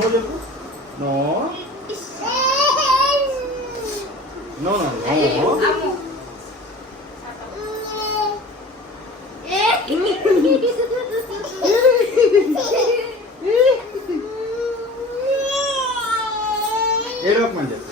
No, No. No, no, no. 이렇게만 됐어.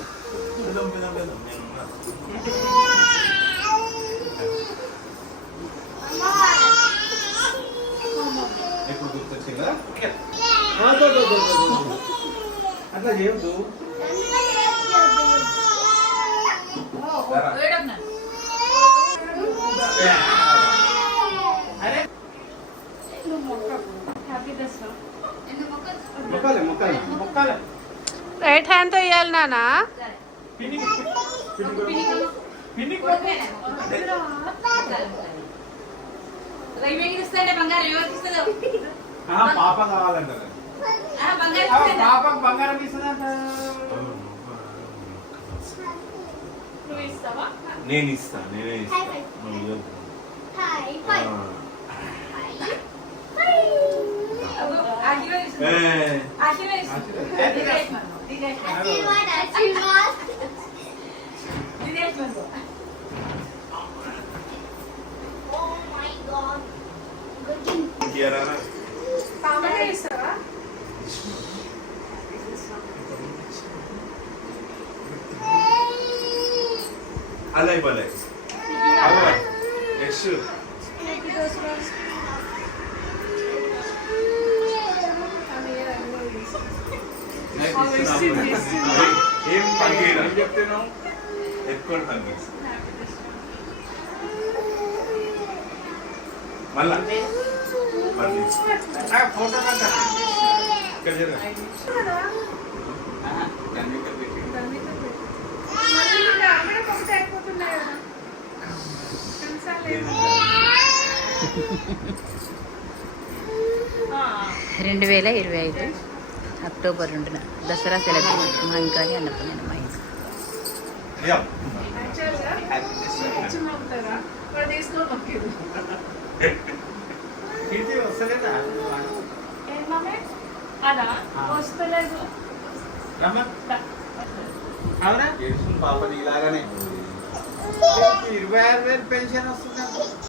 మొక్కాలి మొక్కాలి right హ్యాండ్తో ఇవ్వాలి నానా? పాప కావాలంటారు ఆ, పాపకు బంగారం ఇస్తుందంట నేను ఇస్తా నేనే ఇస్తా నువ్వు ఇవ్వకు. ఆ. ఏ, ఇంకేరా? బలాయ్ అలాయ్ నెక్స్ట్. ఏం ఏం చెప్తున్నావు ఎక్కువ పంగి మళ్ళా. ఫోటో ఇక్కడ రెండు వేల ఇరవై ఐదు అక్టోబర్ రెండున దసరా సెలబ్రేషన్. మహంకాళి అన్నపూర్ణ మా ఇంట్లో Ver ver pençe nasıl?